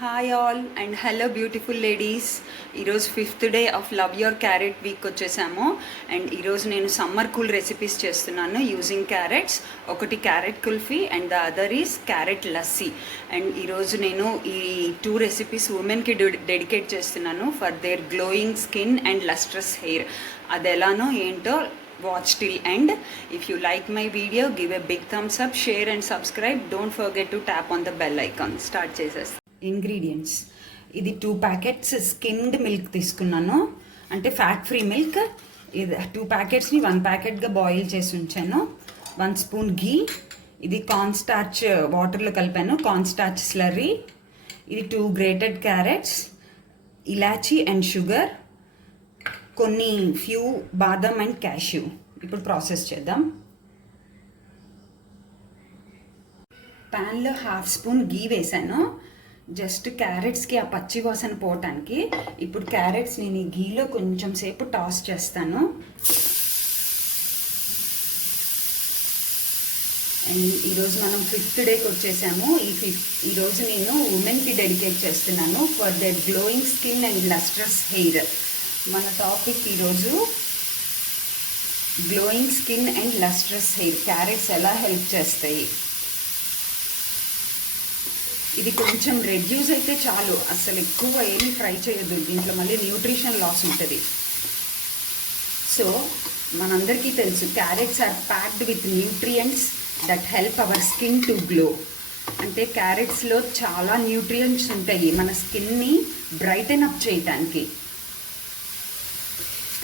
Hi all and hello beautiful ladies. ఈరోజు 5th day of love your carrot week వచ్చేసాము. And ఈరోజు నేను summer cool recipes చేస్తున్నాను using carrots. ఒకటి carrot kulfi and the other is carrot lassi. And ఈరోజు నేను ఈ 2 రెసిపీస్ ఉమెన్కి డెడికేట్ చేస్తున్నాను for their glowing skin and lustrous hair. అది ఎలానో ఏంటో watch till end. If you like my video, give a big thumbs up, share and subscribe. Don't forget to tap on the bell icon. Start చేసేస్. Ingredients, ఇది 2 packets skinned milk తీసుకున్నాను, అంటే fat free milk. ఇది 2 ప్యాకెట్స్ని 1 ప్యాకెట్గా boil చేసి ఉంచాను. 1 spoon ఘీ. ఇది corn starch వాటర్లో కలిపాను, కార్న్ స్టార్చ్ స్లర్రీ. ఇది 2 గ్రేటెడ్ క్యారెట్స్, ఇలాచీ అండ్ షుగర్, కొన్ని ఫ్యూ బాదం అండ్ క్యాష్యూ. ఇప్పుడు ప్రాసెస్ చేద్దాం. ప్యాన్లో 1/2 స్పూన్ ఘీ వేసాను, జస్ట్ క్యారెట్స్కి ఆ పచ్చి వాసన పోవటానికి. ఇప్పుడు క్యారెట్స్ నేను ఈ ఘీలో కొంచెం సేపు టాస్ చేస్తాను. అండ్ ఈరోజు మనం 5th డేకి వచ్చేసాము. ఈరోజు నేను ఉమెన్కి డెడికేట్ చేస్తున్నాను for their glowing skin and lustrous hair. మన టాపిక్ ఈరోజు glowing skin and lustrous hair. Carrots ఎలా హెల్ప్ చేస్తాయి. ఇది కొంచెం రెడ్యూస్ అయితే చాలు, అసలు ఎక్కువ ఏమీ ఫ్రై చేయొద్దు, దీంట్లో మళ్ళీ న్యూట్రిషన్ లాస్ ఉంటుంది. సో మనందరికీ తెలుసు carrots are packed with nutrients that help our skin to glow. అంటే క్యారెట్స్లో చాలా న్యూట్రియంట్స్ ఉంటాయి మన స్కిన్ని బ్రైటన్ అప్ చేయటానికి.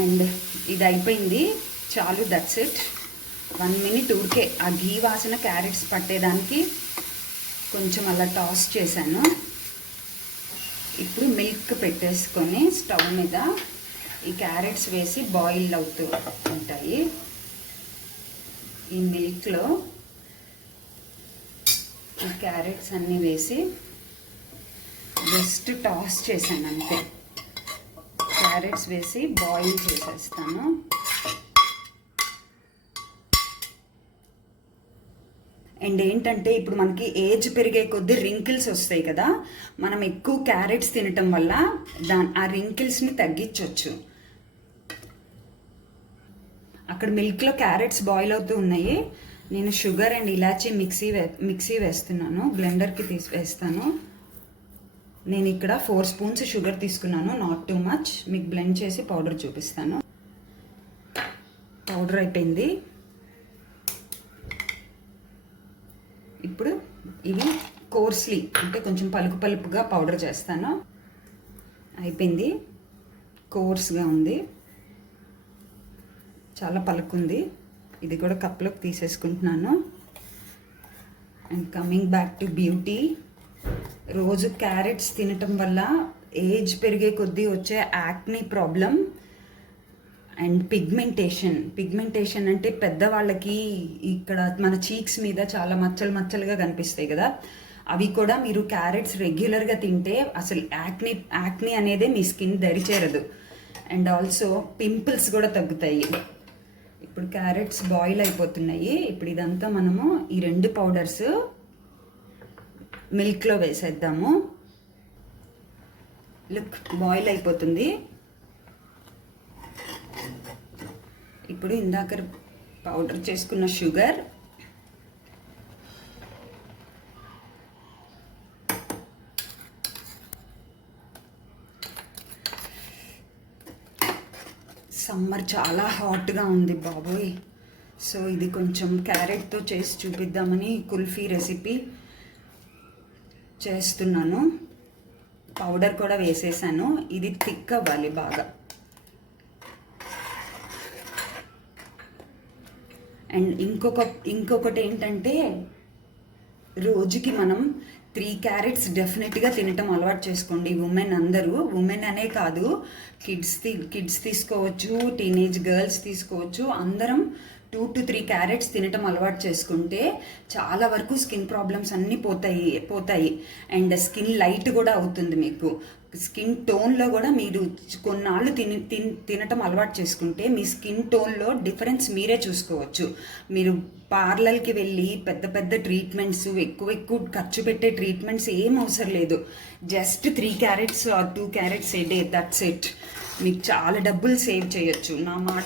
అండ్ ఇది అయిపోయింది, చాలు, దట్స్ ఇట్. 1 మినిట్ ఊరికే ఆ ఘీ వాసన క్యారెట్స్ పట్టేదానికి కొంచెం అలా టాస్ చేశాను. ఇప్పుడు మిల్క్ పెట్టేసుకొని స్టవ్ మీద ఈ క్యారెట్స్ వేసి బాయిల్ అవుతూ ఉంటాయి. ఈ మిల్క్లో ఈ క్యారెట్స్ అన్నీ వేసి జస్ట్ టాస్ చేశాను అంతే. క్యారెట్స్ వేసి బాయిల్ చేసేస్తాను. అండ్ ఏంటంటే ఇప్పుడు మనకి ఏజ్ పెరిగే కొద్దీ రింకిల్స్ వస్తాయి కదా, మనం ఎక్కువ క్యారెట్స్ తినటం వల్ల ఆ రింకిల్స్ని తగ్గించవచ్చు. అక్కడ మిల్క్లో క్యారెట్స్ బాయిల్ అవుతూ ఉన్నాయి. నేను షుగర్ అండ్ ఇలాచీ మిక్సీ వేస్తున్నాను, బ్లెండర్కి వేస్తాను. నేను ఇక్కడ 4 స్పూన్స్ షుగర్ తీసుకున్నాను, నాట్ టూ మచ్. మీకు బ్లెండ్ చేసి పౌడర్ చూపిస్తాను. పౌడర్ అయిపోయింది. ఇప్పుడు ఇవి కోర్స్లీ అంటే కొంచెం పలుకుగా పౌడర్ చేస్తాను. అయిపోయింది, కోర్స్గా ఉంది, చాలా పలుకుంది. ఇది కూడా కప్లోకి తీసేసుకుంటున్నాను. And coming back to beauty, రోజు క్యారెట్స్ తినటం వల్ల ఏజ్ పెరిగే కొద్దీ వచ్చే యాక్నీ ప్రాబ్లం అండ్ పిగ్మెంటేషన్ అంటే పెద్దవాళ్ళకి ఇక్కడ మన చీక్స్ మీద చాలా మచ్చలుగా కనిపిస్తాయి కదా, అవి కూడా మీరు క్యారెట్స్ రెగ్యులర్గా తింటే అసలు యాక్నీ అనేదే మీ స్కిన్ దరిచేరదు. అండ్ ఆల్సో పింపుల్స్ కూడా తగ్గుతాయి. ఇప్పుడు క్యారెట్స్ బాయిల్ అయిపోతున్నాయి. ఇప్పుడు ఇదంతా మనము ఈ 2 పౌడర్స్ మిల్క్లో వేసేద్దాము. లుక్, బాయిల్ అయిపోతుంది. ఇప్పుడు ఇందాక పౌడర్ చేసుకున్న షుగర్, సమ్మర్ చాలా హాట్గా ఉంది బాబోయ్. సో ఇది కొంచెం క్యారెట్తో చేసి చూపిద్దామని కుల్ఫీ రెసిపీ చేస్తున్నాను. పౌడర్ కూడా వేసేసాను. ఇది థిక్ అవ్వాలి బాగా. అండ్ ఇంకొకటి ఏంటంటే రోజుకి మనం 3 క్యారెట్స్ డెఫినెట్గా తినటం అలవాటు చేసుకోండి. ఉమెన్ అనే కాదు, కిడ్స్ తీసుకోవచ్చు, టీనేజ్ గర్ల్స్ తీసుకోవచ్చు, అందరం 2 to 3 క్యారెట్స్ తినటం అలవాటు చేసుకుంటే చాలా వరకు స్కిన్ ప్రాబ్లమ్స్ అన్నీ పోతాయి అండ్ స్కిన్ లైట్ కూడా అవుతుంది. మీకు స్కిన్ టోన్లో కూడా మీరు కొన్నాళ్ళు తినటం అలవాటు చేసుకుంటే మీ స్కిన్ టోన్లో డిఫరెన్స్ మీరే చూసుకోవచ్చు. మీరు పార్లర్కి వెళ్ళి పెద్ద పెద్ద ట్రీట్మెంట్స్ ఎక్కువ ఖర్చు పెట్టే ట్రీట్మెంట్స్ ఏం అవసరం లేదు. Just 3 carrots or 2 carrots a day, that's it. మీకు చాలా డబ్బులు సేవ్ చేయొచ్చు నా మాట.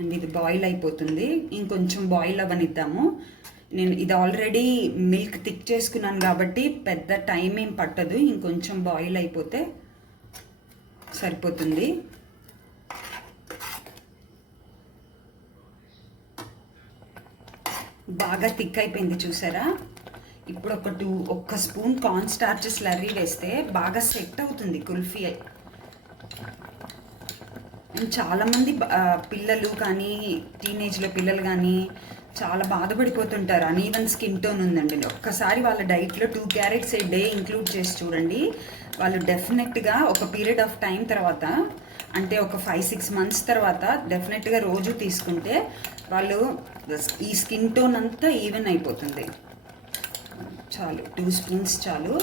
అండ్ ఇది బాయిల్ అయిపోతుంది, ఇంకొంచెం బాయిల్ అవ్వనిద్దాము. నేను ఇది ఆల్రెడీ మిల్క్ థిక్ చేసుకున్నాను కాబట్టి పెద్ద టైం ఏం పట్టదు. ఇంకొంచెం బాయిల్ అయిపోతే సరిపోతుంది. బాగా థిక్ అయిపోయింది చూసారా. ఇప్పుడు ఒక్క స్పూన్ కార్న్ స్టార్చ్ స్లర్రీ వేస్తే బాగా సెట్ అవుతుంది కుల్ఫీ. అండ్ చాలామంది పిల్లలు కానీ టీనేజ్లో పిల్లలు కానీ చాలా బాధపడిపోతుంటారు. అనీవెన్ స్కిన్ టోన్ ఉందండి. ఒక్కసారి వాళ్ళ డైట్లో 2 క్యారెట్స్ ఏ డే ఇంక్లూడ్ చేసి చూడండి. వాళ్ళు డెఫినెట్గా ఒక పీరియడ్ ఆఫ్ టైం తర్వాత, అంటే ఒక 5-6 months తర్వాత డెఫినెట్గా రోజు తీసుకుంటే వాళ్ళు ఈ స్కిన్ టోన్ అంతా ఈవెన్ అయిపోతుంది. చాలు, 2 spoons చాలు.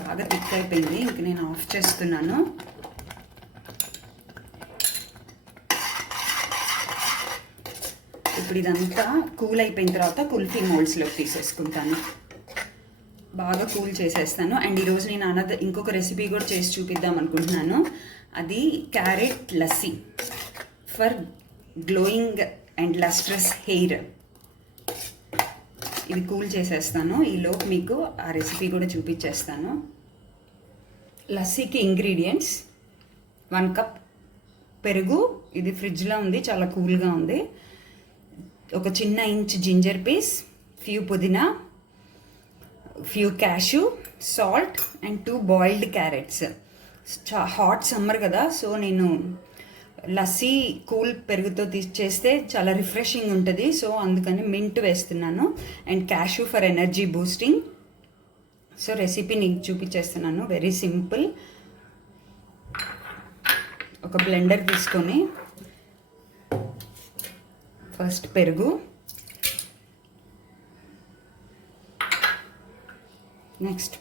బాగా థిక్ అయిపోయింది, ఇంక నేను ఆఫ్ చేస్తున్నాను. ఇప్పుడు ఇదంతా కూల్ అయిపోయిన తర్వాత కుల్ఫీ మోల్డ్స్లోకి తీసేసుకుంటాను. బాగా కూల్ చేసేస్తాను. అండ్ ఈరోజు నేను ఇంకొక రెసిపీ కూడా చేసి చూపిద్దాం అనుకుంటున్నాను. అది carrot lassi for glowing and lustrous hair. ఇది కూల్ చేసేస్తాను. ఈలోపు మీకు ఆ రెసిపీ కూడా చూపించేస్తాను. లస్సీకి ఇంగ్రీడియంట్స్: 1 cup పెరుగు, ఇది ఫ్రిడ్జ్లో ఉంది, చాలా కూల్గా ఉంది. ఒక చిన్న ఇంచ్ జింజర్ పీస్, ఫ్యూ పుదీనా, few cashew, salt and 2 boiled carrots. Hot summer కదా, సో నేను లస్సీ కూల్ పెరుగుతో చేస్తే చాలా రిఫ్రెషింగ్ ఉంటుంది. సో అందుకని మింట్ వేస్తున్నాను. And cashew for energy boosting. So recipe నీకు చూపించేస్తున్నాను, వెరీ సింపుల్. ఒక బ్లెండర్ తీసుకొని ఫస్ట్ పెరుగు, నెక్స్ట్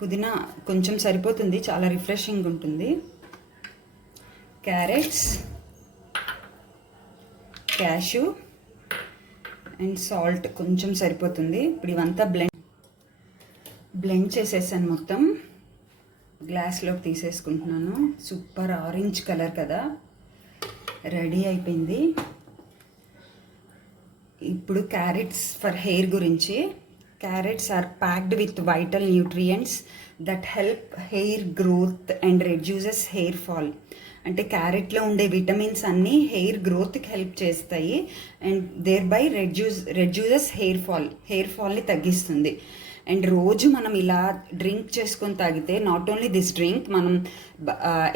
పుదీనా కొంచెం సరిపోతుంది, చాలా రిఫ్రెషింగ్ ఉంటుంది. క్యారెట్స్, క్యాషూ అండ్ సాల్ట్ కొంచెం సరిపోతుంది. ఇప్పుడు ఇవంతా బ్లెండ్ చేసేసాను. మొత్తం గ్లాస్లోకి తీసేసుకుంటున్నాను. సూపర్ ఆరెంజ్ కలర్ కదా, రెడీ అయిపోయింది. ఇప్పుడు క్యారెట్స్ ఫర్ హెయిర్ గురించి. Carrots are packed with vital nutrients that help hair growth and reduces hair fall. అంటే క్యారెట్లో ఉండే విటమిన్స్ అన్నీ హెయిర్ గ్రోత్కి హెల్ప్ చేస్తాయి and thereby reduces hair ఫాల్ని తగ్గిస్తుంది. అండ్ రోజు మనం ఇలా డ్రింక్ చేసుకొని తాగితే, నాట్ ఓన్లీ దిస్ డ్రింక్, మనం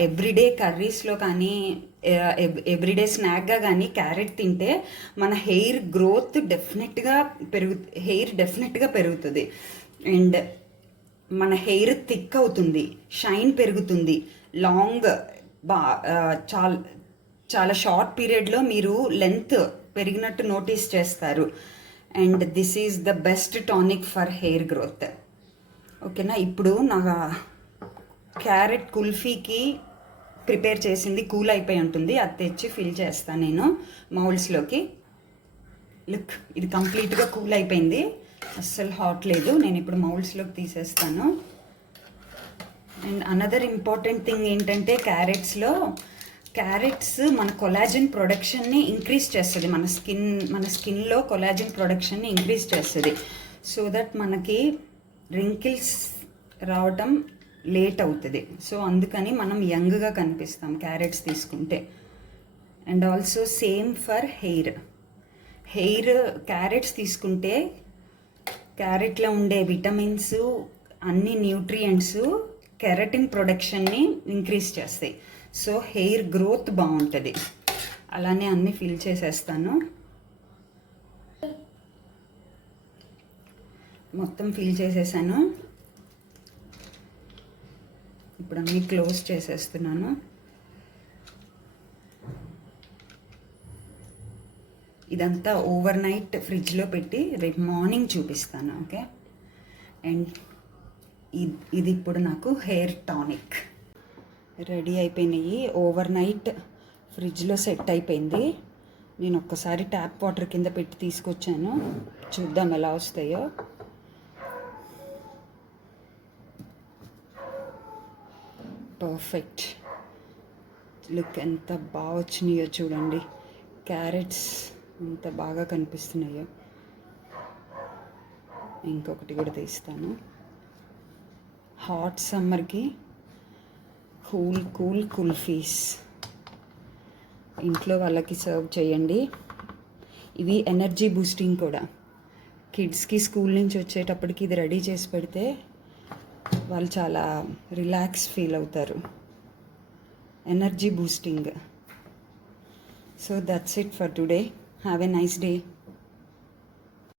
ఎవ్రీడే కర్రీస్లో కానీ ఎవ్రీడే స్నాక్గా కానీ క్యారెట్ తింటే మన హెయిర్ గ్రోత్ డెఫినెట్గా పెరుగుతుంది. అండ్ మన హెయిర్ థిక్ అవుతుంది, షైన్ పెరుగుతుంది. లాంగ్ చాలా షార్ట్ పీరియడ్లో మీరు లెంత్ పెరిగినట్టు నోటీస్ చేస్తారు. And this is the best tonic for hair growth. ఓకేనా. ఇప్పుడు నా క్యారెట్ కుల్ఫీకి ప్రిపేర్ చేసింది కూల్ అయిపోయి ఉంటుంది, అది తెచ్చి ఫిల్ చేస్తాను నేను మౌల్డ్స్లోకి. లుక్, ఇది కంప్లీట్గా కూల్ అయిపోయింది, అస్సలు హాట్ లేదు. నేను ఇప్పుడు మౌల్డ్స్లోకి తీసేస్తాను. అండ్ అనదర్ ఇంపార్టెంట్ థింగ్ ఏంటంటే, క్యారెట్స్ మన కొలాజన్ ప్రొడక్షన్ని ఇంక్రీజ్ చేస్తుంది. మన స్కిన్లో కొలాజన్ ప్రొడక్షన్ని ఇంక్రీజ్ చేస్తుంది. సో దట్ మనకి రింకిల్స్ రావటం లేట్ అవుతుంది. సో అందుకని మనం యంగ్గా కనిపిస్తాం క్యారెట్స్ తీసుకుంటే. And also same for hair carrots తీసుకుంటే క్యారెట్లో ఉండే విటమిన్స్, అన్ని న్యూట్రియంట్స్ కెరటిన్ ప్రొడక్షన్ని ఇంక్రీజ్ చేస్తాయి. సో హెయిర్ గ్రోత్ బాగుంటుంది. అలానే అన్నీ ఫిల్ చేసేస్తాను. మొత్తం ఫిల్ చేసేసాను. ఇప్పుడు అన్నీ క్లోజ్ చేసేస్తున్నాను. ఇదంతా ఓవర్ నైట్ ఫ్రిడ్జ్లో పెట్టి రేపు మార్నింగ్ చూపిస్తాను. ఓకే. అండ్ ఇది ఇప్పుడు నాకు హెయిర్ టానిక్ రెడీ అయిపోయినాయి. ఓవర్ నైట్ ఫ్రిడ్జ్లో సెట్ అయిపోయింది. నేను ఒక్కసారి ట్యాప్ వాటర్ కింద పెట్టి తీసుకొచ్చాను, చూద్దాం ఎలా వస్తాయో. పర్ఫెక్ట్. లుక్ ఎంత బాగా వచ్చినాయో చూడండి. క్యారెట్స్ ఎంత బాగా కనిపిస్తున్నాయో. ఇంకొకటి కూడా తీస్తాను. హాట్ సమ్మర్కి కూల్ కుల్ఫీస్ ఇంట్లో వాళ్ళకి సర్వ్ చేయండి. ఇవి ఎనర్జీ బూస్టింగ్ కూడా. కిడ్స్కి స్కూల్ నుంచి వచ్చేటప్పటికి ఇది రెడీ చేసి పెడితే వాళ్ళు చాలా రిలాక్స్ ఫీల్ అవుతారు. Energy boosting. So that's it for today. Have a nice day.